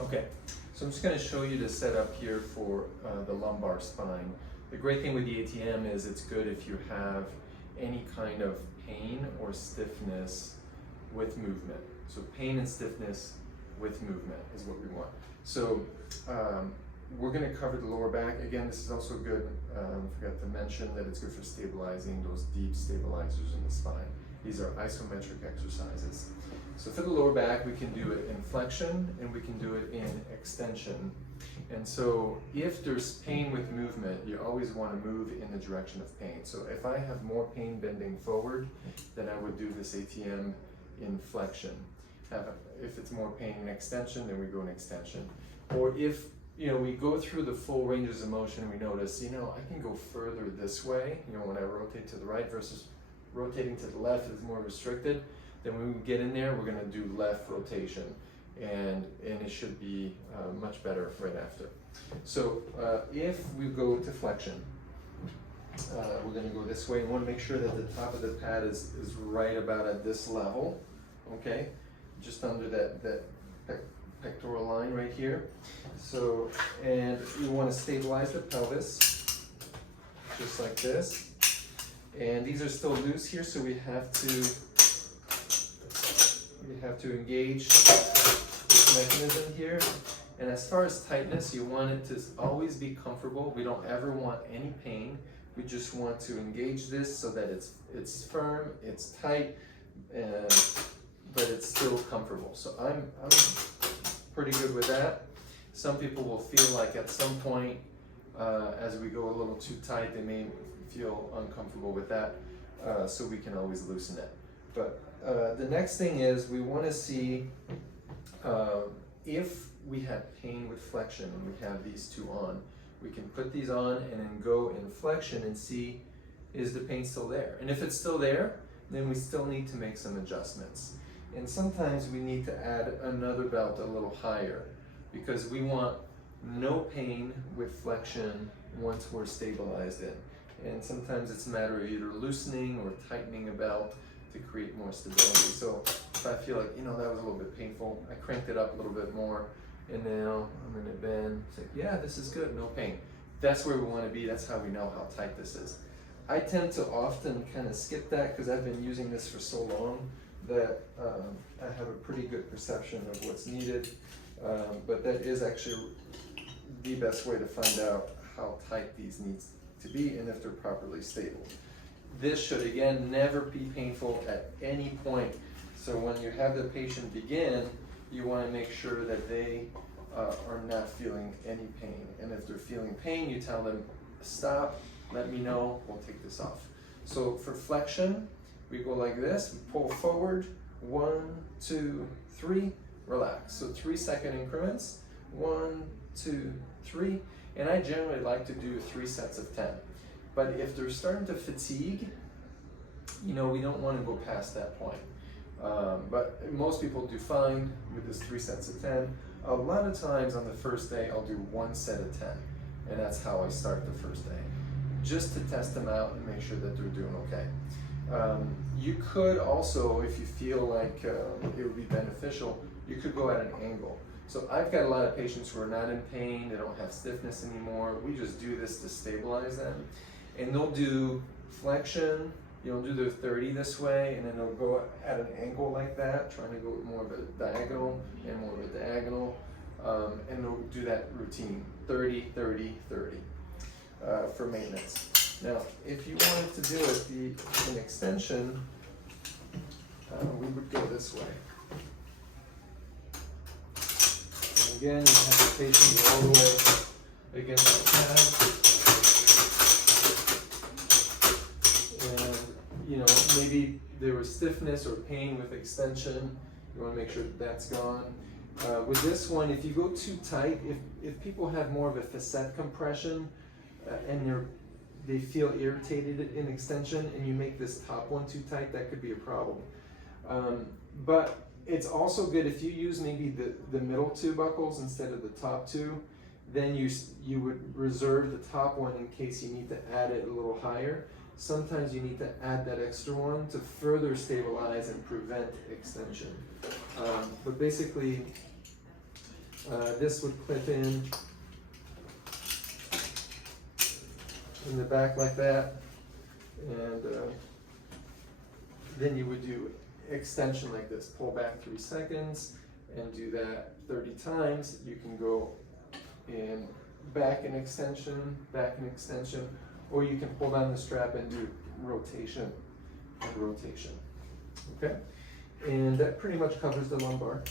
Okay, so I'm just going to show you the setup here for the lumbar spine. The great thing with the ATM is it's good if you have any kind of pain or stiffness with movement. So pain and stiffness with movement is what we want. So we're going to cover the lower back. Again, this is also good, forgot to mention that it's good for stabilizing those deep stabilizers in the spine. These are isometric exercises. So for the lower back, we can do it in flexion and we can do it in extension. And so if there's pain with movement, you always want to move in the direction of pain. So if I have more pain bending forward, then I would do this ATM in flexion. If it's more pain in extension, then we go in extension. Or if we go through the full ranges of motion, we notice, I can go further this way, when I rotate to the right versus rotating to the left is more restricted. Then when we get in there, we're going to do left rotation, and it should be much better right after. So if we go to flexion, we're going to go this way. We want to make sure that the top of the pad is right about at this level, okay? Just under that pectoral line right here. So, and you want to stabilize the pelvis, just like this. And these are still loose here, so we have to engage this mechanism here. And as far as tightness, you want it to always be comfortable. We don't ever want any pain. We just want to engage this so that it's firm, it's tight, but it's still comfortable. So I'm pretty good with that. Some people will feel like at some point, as we go a little too tight, they may feel uncomfortable with that, so we can always loosen it. But the next thing is we want to see if we have pain with flexion and we have these two on, we can put these on and then go in flexion and see, is the pain still there? And if it's still there, then we still need to make some adjustments. And sometimes we need to add another belt a little higher because we want no pain with flexion once we're stabilized in. And sometimes it's a matter of either loosening or tightening a belt to create more stability. So if I feel like, that was a little bit painful, I cranked it up a little bit more, and now I'm going to bend, say, yeah, this is good, no pain. That's where we want to be. That's how we know how tight this is. I tend to often kind of skip that because I've been using this for so long that I have a pretty good perception of what's needed, but that is actually the best way to find out how tight these need to be and if they're properly stable. This should, again, never be painful at any point. So when you have the patient begin, you want to make sure that they are not feeling any pain. And if they're feeling pain, you tell them, stop, let me know, we'll take this off. So for flexion, we go like this, we pull forward, 1, 2, 3, relax. So 3-second increments, 1, 2, 3. And I generally like to do 3 sets of 10. But if they're starting to fatigue, we don't want to go past that point. But most people do fine with this 3 sets of 10. A lot of times on the first day, I'll do 1 set of 10. And that's how I start the first day, just to test them out and make sure that they're doing okay. You could also, if you feel like it would be beneficial, you could go at an angle. So I've got a lot of patients who are not in pain, they don't have stiffness anymore. We just do this to stabilize them. And they'll do flexion, do their 30 this way, and then they'll go at an angle like that, trying to go more of a diagonal and more of a diagonal. And they'll do that routine, 30, 30, 30 for maintenance. Now, if you wanted to do it in extension, we would go this way. And again, you have the patient go all the way against the pad. And, maybe there was stiffness or pain with extension. You want to make sure that's gone. With this one, if you go too tight, if people have more of a facet compression and they feel irritated in extension and you make this top one too tight, that could be a problem. But it's also good if you use maybe the middle 2 buckles instead of the top 2, then you would reserve the top one in case you need to add it a little higher. Sometimes you need to add that extra one to further stabilize and prevent extension. But basically, This would clip in the back like that, and then you would do extension like this. Pull back 3 seconds and do that 30 times. You can go in back and extension, or you can pull down the strap and do rotation and rotation. Okay, and that pretty much covers the lumbar.